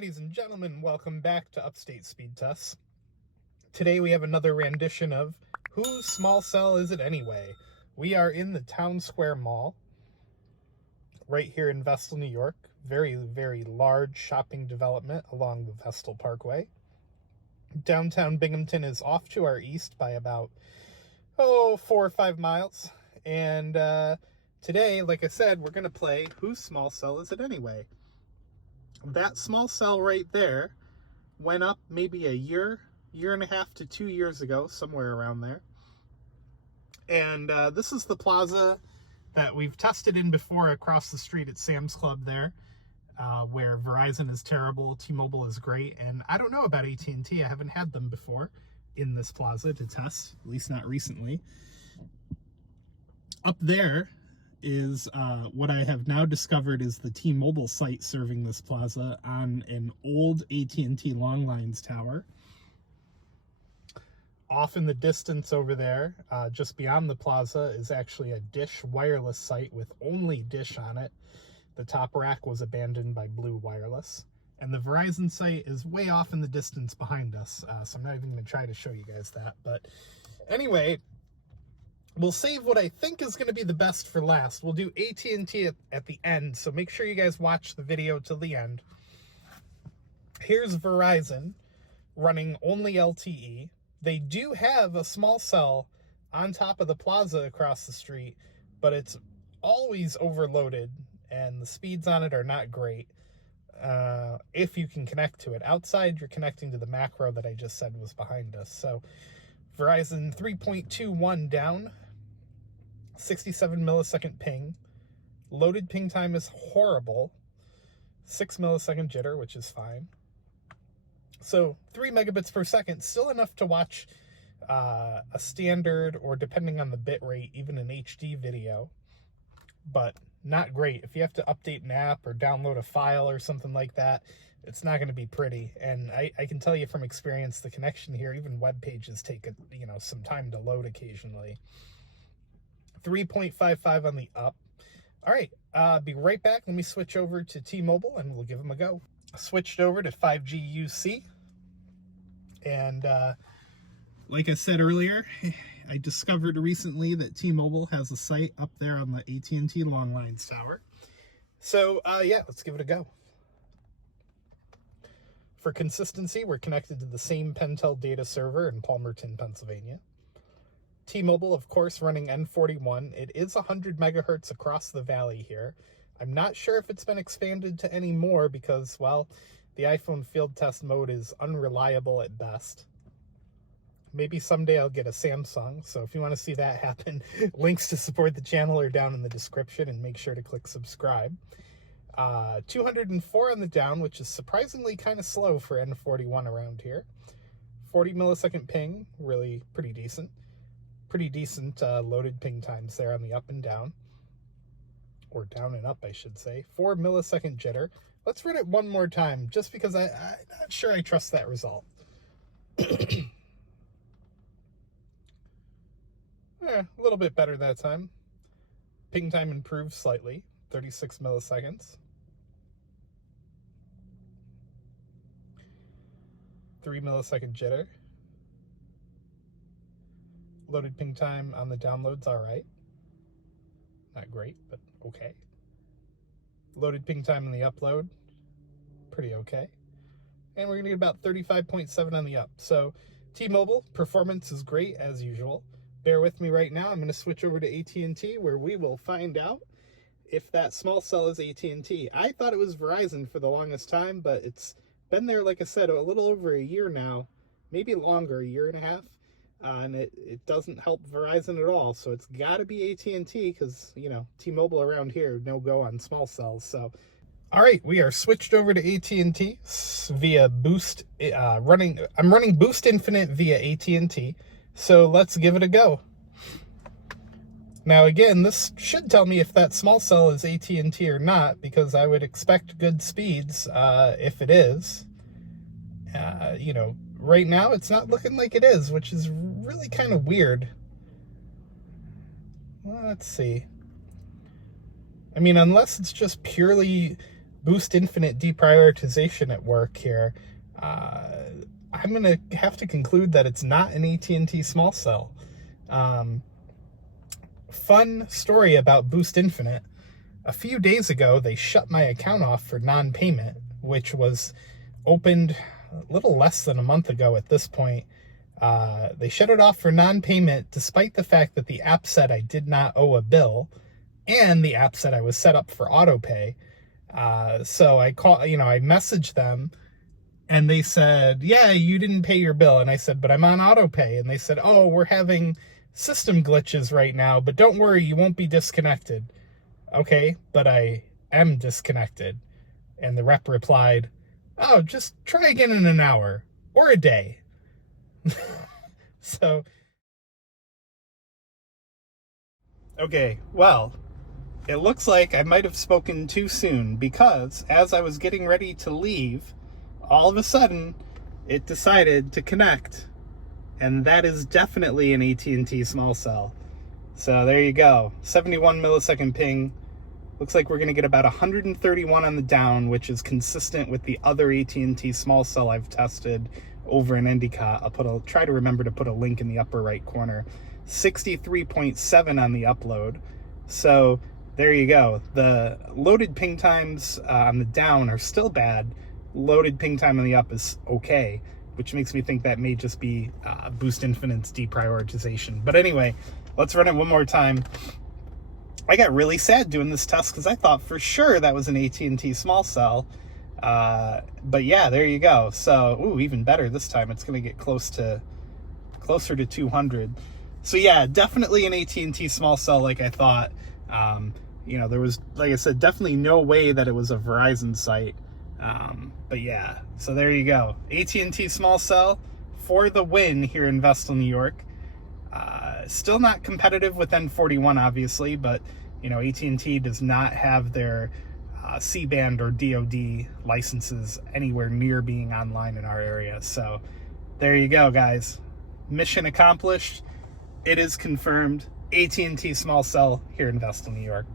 Ladies and gentlemen, welcome back to Upstate Speedtests. Today we have another rendition of Whose Small Cell Is It Anyway? We are in the Town Square Mall, right here in Vestal, New York. Very, very large shopping development along the Vestal Parkway. Downtown Binghamton is off to our east by about, 4 or 5 miles. And today, like I said, we're going to play Whose Small Cell Is It Anyway? That small cell right there went up maybe a year and a half to 2 years ago, somewhere around there. And this is the plaza that we've tested in before across the street at Sam's Club there, where Verizon is terrible, T-Mobile is great, and I don't know about AT&T. I haven't had them before in this plaza to test, at least not recently. Up there is what I have now discovered is the T-Mobile site serving this plaza on an old AT&T long lines tower. Off in the distance over there, just beyond the plaza, is actually a Dish wireless site with only Dish on it. The top rack was abandoned by Blue Wireless. And the Verizon site is way off in the distance behind us, so I'm not even going to try to show you guys that. But anyway, we'll save what I think is going to be the best for last. We'll do AT&T at the end, so make sure you guys watch the video till the end. Here's Verizon running only LTE. They do have a small cell on top of the plaza across the street, but it's always overloaded, and the speeds on it are not great if you can connect to it. Outside, you're connecting to the macro that I just said was behind us. So Verizon 3.21 down, 67 millisecond ping. Loaded ping time is horrible. 6 millisecond jitter, which is fine. So 3 megabits per second, still enough to watch a standard, or depending on the bit rate, even an HD video, but not great. If you have to update an app or download a file or something like that, it's not going to be pretty. And I can tell you from experience, the connection here, even web pages take some time to load occasionally. 3.55 on the up. All right, be right back. Let me switch over to T-Mobile and we'll give them a go. Switched over to 5G UC, and like I said earlier, I discovered recently that T-Mobile has a site up there on the AT&T long lines tower. So yeah, let's give it a go. For consistency, we're connected to the same Pentel data server in Palmerton, Pennsylvania. T-Mobile, of course, running N41. It is 100 megahertz across the valley here. I'm not sure if it's been expanded to any more because, well, the iPhone field test mode is unreliable at best. Maybe someday I'll get a Samsung, so if you want to see that happen, links to support the channel are down in the description, and make sure to click subscribe. 204 on the down, which is surprisingly kind of slow for N41 around here. 40 millisecond ping, really pretty decent. Pretty decent loaded ping times there on the up and down. Or down and up, I should say. 4 millisecond jitter. Let's run it one more time, just because I'm not sure I trust that result. A little bit better that time. Ping time improved slightly, 36 milliseconds. 3 millisecond jitter. Loaded ping time on the download's all right. Not great, but okay. Loaded ping time on the upload, pretty okay. And we're gonna get about 35.7 on the up. So T-Mobile, performance is great as usual. Bear with me right now. I'm gonna switch over to AT&T, where we will find out if that small cell is AT&T. I thought it was Verizon for the longest time, but it's been there, like I said, a little over a year now, maybe longer, a year and a half. And it doesn't help Verizon at all, so it's got to be AT&T because, T-Mobile around here, no go on small cells. So, all right, we are switched over to AT&T via Boost. I'm running Boost Infinite via AT&T, so let's give it a go. Now, again, this should tell me if that small cell is AT&T or not, because I would expect good speeds if it is. Right now, it's not looking like it is, which is really kind of weird. Let's see. I mean, unless it's just purely Boost Infinite deprioritization at work here, I'm going to have to conclude that it's not an AT&T small cell. Fun story about Boost Infinite. A few days ago, they shut my account off for non-payment, which was opened a little less than a month ago at this point. They shut it off for non-payment despite the fact that the app said I did not owe a bill, and the app said I was set up for auto pay. So I messaged them, and they said, yeah, you didn't pay your bill. And I said, but I'm on auto pay. And they said, oh, we're having system glitches right now, but don't worry, you won't be disconnected. Okay, but I am disconnected. And the rep replied, oh, just try again in an hour or a day. So, okay, well, it looks like I might have spoken too soon, because as I was getting ready to leave, all of a sudden it decided to connect, and that is definitely an AT&T small cell. So there you go, 71 millisecond ping. Looks like we're going to get about 131 on the down, which is consistent with the other AT&T small cell I've tested over in Endicott. I'll try to remember to put a link in the upper right corner. 63.7 on the upload. So there you go. The loaded ping times on the down are still bad. Loaded ping time on the up is okay, which makes me think that may just be Boost Infinite's deprioritization. But anyway, let's run it one more time. I got really sad doing this test because I thought for sure that was an AT&T small cell. But yeah, there you go. So, ooh, even better this time. It's going to get closer to 200. So yeah, definitely an AT&T small cell like I thought. There was, like I said, definitely no way that it was a Verizon site. But yeah, so there you go. AT&T small cell for the win here in Vestal, New York. Still not competitive with N41, obviously, but AT&T does not have their C-band or DoD licenses anywhere near being online in our area. So there you go, guys. Mission accomplished. It is confirmed. AT&T small cell here in Vestal, New York.